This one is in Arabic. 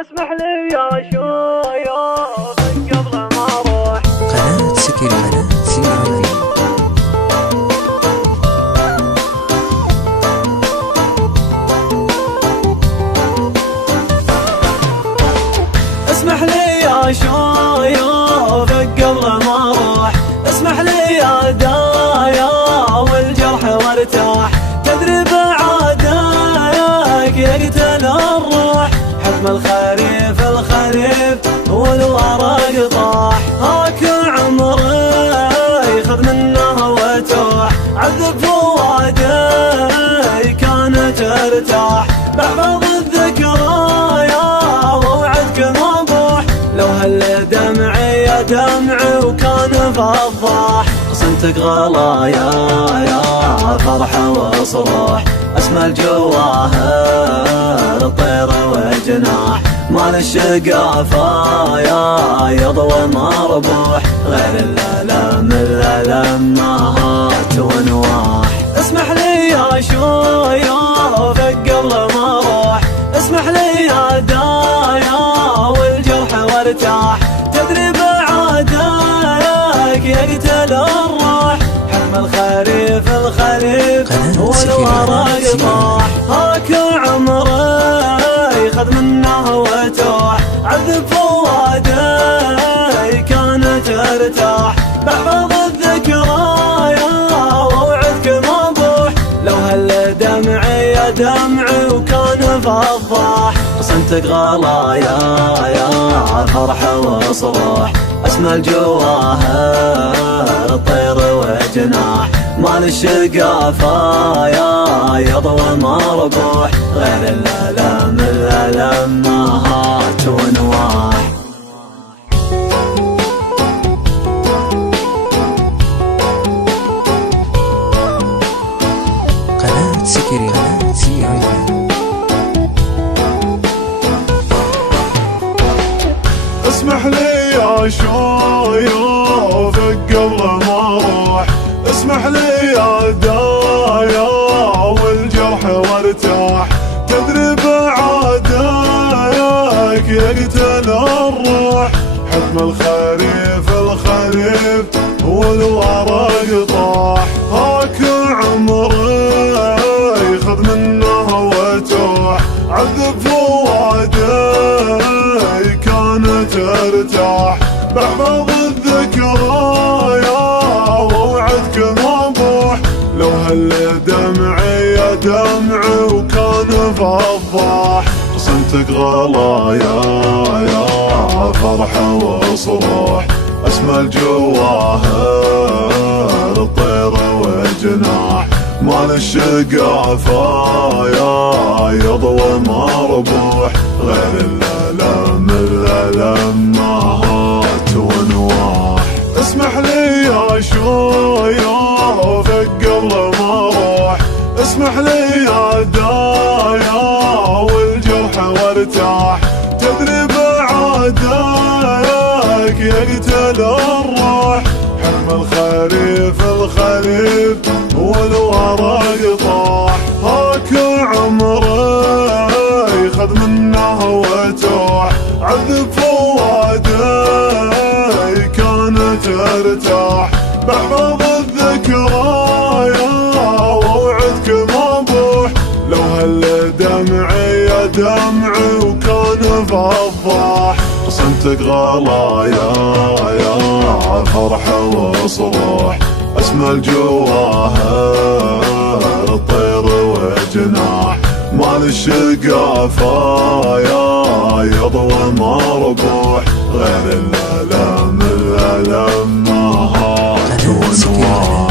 اسمح لي يا شويوخ قبل ما اروح. قناة سكري، قناة سكري. اسمح لي يا شويوخ قبل ما اروح. اسمح لي يا دايا والجرح وارتاح. تدري بعادك يقتل الروح. حكم الخريف والورق طاح. هاك عمري خذ منه وتوح. عذب فوادي كانت ارتاح. بحفظ الذكريا ووعدك ما بوح. لو هل دمعي يا دمعي وكان فضاح. صنتك غلايا يا فرحة وصروح. اسمى الجواهر طير وجناح. مال الشقافة يا يضوى مربوح. غير الألم ما هات ونواح. اسمح لي يا شويوخ قبل ما اروح. اسمح لي يا دايا والجرح وارتاح. تدري بعادك يقتل الروح. حكم الخريف والورق طاح. هاك عمري خذ منه وتوح. عذب فوادي كانت ارتاح. بحفظ الذكريا ووعدك ما بوح. لو هل دمعي يا دمعي وكان فضاح. صنتك غلايا يا فرحة وصروح. اسمى الجواهر طير وجناح. مال الشقافة يا يضوى مربوح. غير الألم ما هات ونواح. قناة سكري، قناة سكري. اسمح لي يا شويوخ قبل ما اروح. اسمح لي يا دايا والجرح وارتاح. تدري بعادك يقتل الروح. حكم الخريف والورق طاح. هاك عمري خذ منه وتوح. عذب فوادي كانت ارتاح. بحفظ الذكريا ووعدك ما بوح. لو هل دمعي يا دمعي وكان فضاح. صنتك غلايا يا فرحة وصروح. اسمى الجواهر طير وجناح. مال الشقافة يا يضوى مربوح. غير الألم ما هات ونواح. اسمح لي يا شويوخ قبل ما اروح. اسمح لي يا دايا والجرح وارتاح. تدري بعادك يقتل الروح. حكم الخريف والورق طاح. هاك عمري خذ منه وتوح. عذب فوادي كانت ارتاح. بحفظ الذكريا ووعدك ما بوح. لو هل دمعي يا دمعي وكان فضاح. صنتك غلايا يا فرحة وصروح. اسمى الجواهر طير وجناح. مال الشقافة يا يضوى مربوح. غير الألم ما هات ونواح.